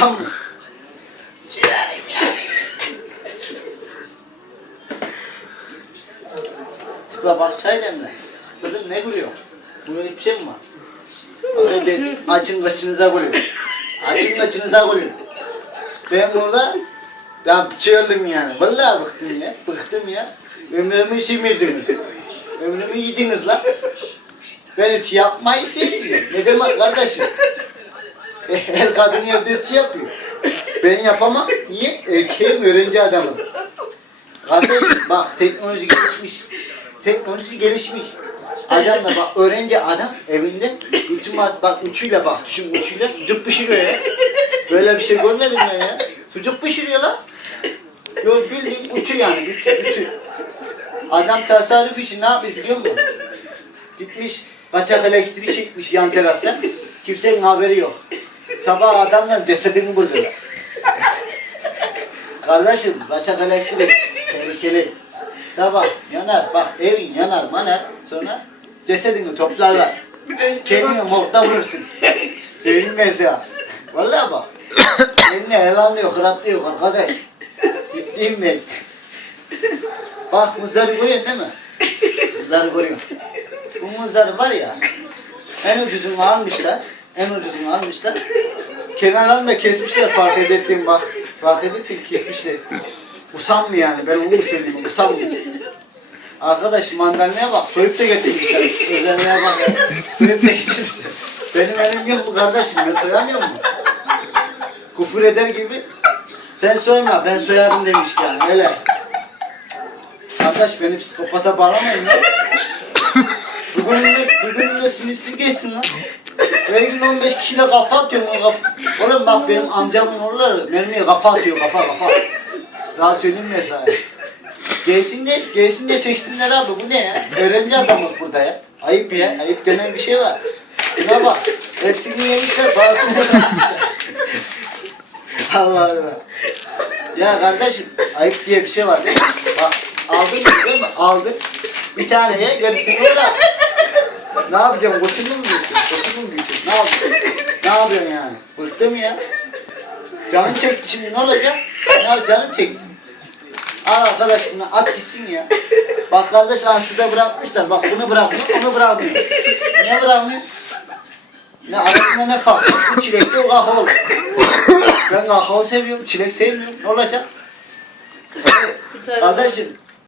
Usam mı? Ciğerim ya. Tıkla bak Şahilemle. Kızım ne gülüyorsun? Burada hiçbir şey mi var? Öyle açın kaçınıza gülüyorum. Açın kaçınıza gülüyorum. Ben burada çığırdım yani. Vallahi bıktım ya. Bıktım ya. Ömrümü simirdiniz. Ömrümü yediniz lan. Ben hiç yapmayı sevmiyorum. Ne demek kardeşim? Her kadın evde hiç yapıyor. Ben yapamam. Niye? Erkeğim, öğrenci adamım. Kardeşim bak teknoloji gelişmiş. Teknoloji gelişmiş. Adam da bak öğrenci adam evinde uçmaz bak uçuyla bak düşün uçuyla sucuk pişiriyor ya. Böyle bir şey görmedim ben ya. Sucuk pişiriyor lan. Yok bildiğin uçu yani uçu. Adam tasarruf için ne yapıyor biliyor musun? Gitmiş kaçak elektriği çekmiş yan taraftan. Kimsenin haberi yok. Sabah adamla cesedini buldular. Kardeşim kaçak elektrik tehlikeli. Sabah yanar bak evin yanar manar sonra cesedini toplarlar. Kendini morgda vurursun. Söyleyeyim ben sana. Vallahi bak. Eline helalıyor, kıraplıyor arkadaş. Gittiğim ben. Bak muzları görüyorsun değil mi? Muzları görüyorsun. Bu muzları var ya en ucuzunu almışlar. En ucuzunu almışlar. Kenarlarını da kesmişler fark edersin bak. Fark edersin kesmişler. Usam mı yani? Ben onu mu söyleyeyim? Usam mı? Arkadaş mandalinaya bak. Soyup da getirmişler. Özelliğe bak ya. Soyup da getirmişler. Benim elim yok mu kardeşim? Ben soyamıyor muyum? Küfür eder gibi. Sen soyma ben soyarım demiş yani. Öyle. Kardeş beni psikopata bağlamayın ya. Bugün de sinirsiz geçsin lan. Her gün 15 kişiyle kafa atıyorum o kafa. Oğlum bak benim amcamın oğulları mermiye kafa atıyor kafa. Daha söyleyeyim mi sana? Gelsin de çeksinler abi bu ne ya? Öğrenci adamız burada ya. Ayıp ya, ayıp denen bir şey var. Şuna bak, hepsini yemişler, bazısını yemişler. Allah Allah. Ya kardeşim, ayıp diye bir şey var değil mi? Bak, aldın mı değil mi? Aldın. Bir tane ye, gerisini orada. Ne yapacağım? Koçunu mu büyütün? Koçunu mu büyütün? Ne yapacaksın? Ne yapıyorsun yani? Bıktım ya. Canım çekti şimdi ne olacak? Ya canım çekti. Al arkadaş bunu at gitsin ya. Bak kardeş şurada bırakmışlar. Bak bunu bırakmıyor, onu bırakmıyor. Niye bırakmıyor? Ne arasında ne fark? Bu çilekli o kakao. Ben kakao seviyorum, çilek sevmiyorum. Ne olacak? Kardeşim